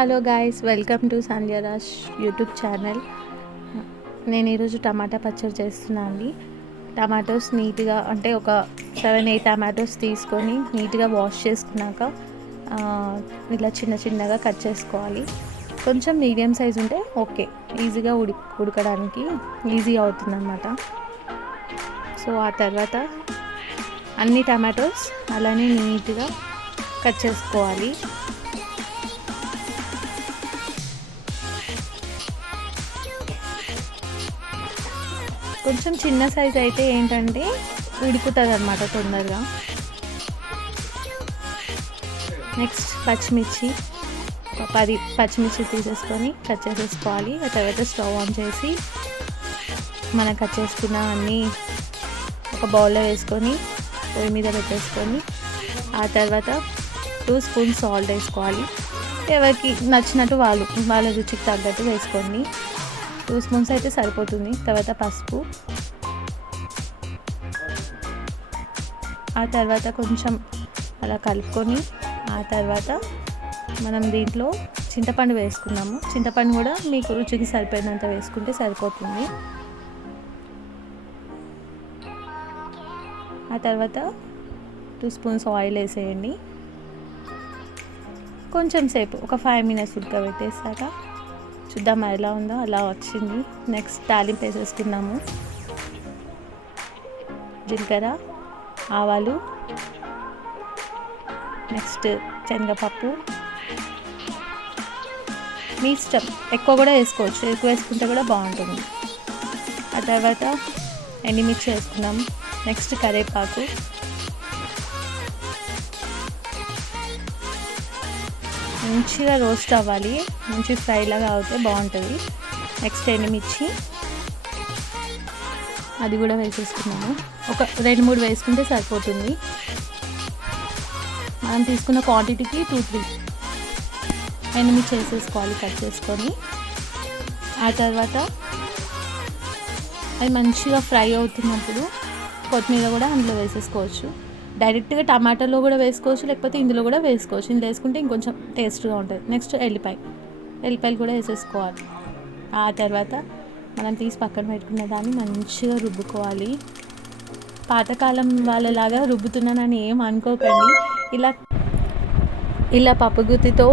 Hello guys, welcome to Sandhyaraj YouTube channel. నేను ఈరోజు టమాటా పచ్చడి చేస్తున్నాను అండి. టమాటోస్ నీట్గా అంటే ఒక 7-8 టమాటోస్ తీసుకొని నీట్గా వాష్ చేసుకున్నాక ఇలా చిన్న చిన్నగా కట్ చేసుకోవాలి. కొంచెం మీడియం సైజ్ ఉంటే ఓకే, ఈజీగా ఉడకడానికి ఈజీ అవుతుంది అన్నమాట. సో ఆ తర్వాత అన్ని టమాటోస్ అలానే నీట్గా కట్ చేసుకోవాలి. కొంచెం చిన్న సైజ్ అయితే ఏంటంటే ఉడుకుతుంది అన్నమాట తొందరగా. నెక్స్ట్ పచ్చిమిర్చి 10 పచ్చిమిర్చి తీసేసుకొని కట్ చేసేసుకోవాలి. ఆ తర్వాత స్టవ్ ఆన్ చేసి మనం కట్ చేసుకున్న అన్నీ ఒక బౌల్లో వేసుకొని పొయ్యి మీద పెట్టేసుకొని ఆ తర్వాత 2 స్పూన్స్ సాల్ట్ వేసుకోవాలి. ఎవరికి నచ్చినట్టు వాళ్ళ రుచికి తగ్గట్టు వేసుకోండి. 2 స్పూన్స్ అయితే సరిపోతుంది. తర్వాత పసుపు, ఆ తర్వాత కొంచెం అలా కలుపుకొని ఆ తర్వాత మనం దీంట్లో చింతపండు వేసుకున్నాము. చింతపండు కూడా మీకు రుచికి సరిపోయినంత వేసుకుంటే సరిపోతుంది. ఆ తర్వాత 2 స్పూన్స్ ఆయిల్ వేసేయండి. కొంచెం సేపు ఒక 5 మినిట్స్ ఉడకబెట్టేసాక చూద్దాం ఎలా ఉందో. అలా వచ్చింది. నెక్స్ట్ తాలింపు వేసేసుకున్నాము. జీలకర్ర, ఆవాలు, నెక్స్ట్ శనగపప్పు. మీ ఇష్టం, ఎక్కువ కూడా వేసుకోవచ్చు, ఎక్కువ వేసుకుంటే కూడా బాగుంటుంది. ఆ తర్వాత ఎండుమిర్చి వేసుకున్నాము. నెక్స్ట్ కరివేపాకు, మంచిగా రోస్ట్ అవ్వాలి, మంచి ఫ్రై లాగా అవుతే బాగుంటుంది. నెక్స్ట్ ఎండుమిర్చి అది కూడా వేసేసుకున్నాము. ఒక 2-3 వేసుకుంటే సరిపోతుంది. మనం తీసుకున్న క్వాంటిటీకి 2-3 ఎండుమిర్చి వేసేసుకోవాలి కట్ చేసుకొని. ఆ తర్వాత అది మంచిగా ఫ్రై అవుతున్నప్పుడు కొత్తిమీర కూడా అందులో వేసేసుకోవచ్చు. డైరెక్ట్గా టమాటాలో కూడా వేసుకోవచ్చు, లేకపోతే ఇందులో కూడా వేసుకోవచ్చు. ఇందులో వేసుకుంటే ఇంకొంచెం టేస్ట్గా ఉంటుంది. నెక్స్ట్ ఎల్లిపాయలు కూడా వేసేసుకోవాలి. ఆ తర్వాత మనం తీసి పక్కన పెట్టుకున్న దాన్ని మంచిగా రుబ్బుకోవాలి. పాతకాలం వాళ్ళలాగా రుబ్బుతున్నానని ఏం అనుకోకండి. ఇలా పప్పుగుత్తితో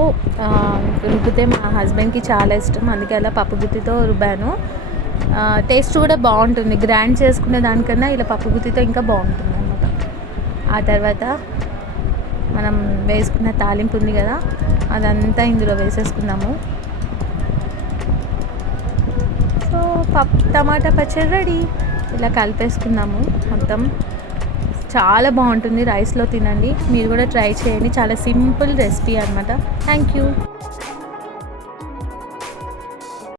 రుబ్బితే మా హస్బెండ్కి చాలా ఇష్టం, అందుకే అలా పప్పుగుత్తితో రుబ్బాను. టేస్ట్ కూడా బాగుంటుంది. గ్రైండ్ చేసుకునే దానికన్నా ఇలా పప్పుగుత్తితో ఇంకా బాగుంటుంది అన్నమాట. ఆ తర్వాత మనం వేసుకున్న తాలింపు ఉంది కదా, అదంతా ఇందులో వేసేసుకున్నాము. సో టమాటా పచ్చడి రెడీ. ఇలా కలిపేసుకున్నాము మొత్తం. చాలా బాగుంటుంది. రైస్లో తినండి, మీరు కూడా ట్రై చేయండి. చాలా సింపుల్ రెసిపీ అన్నమాట. Thank you.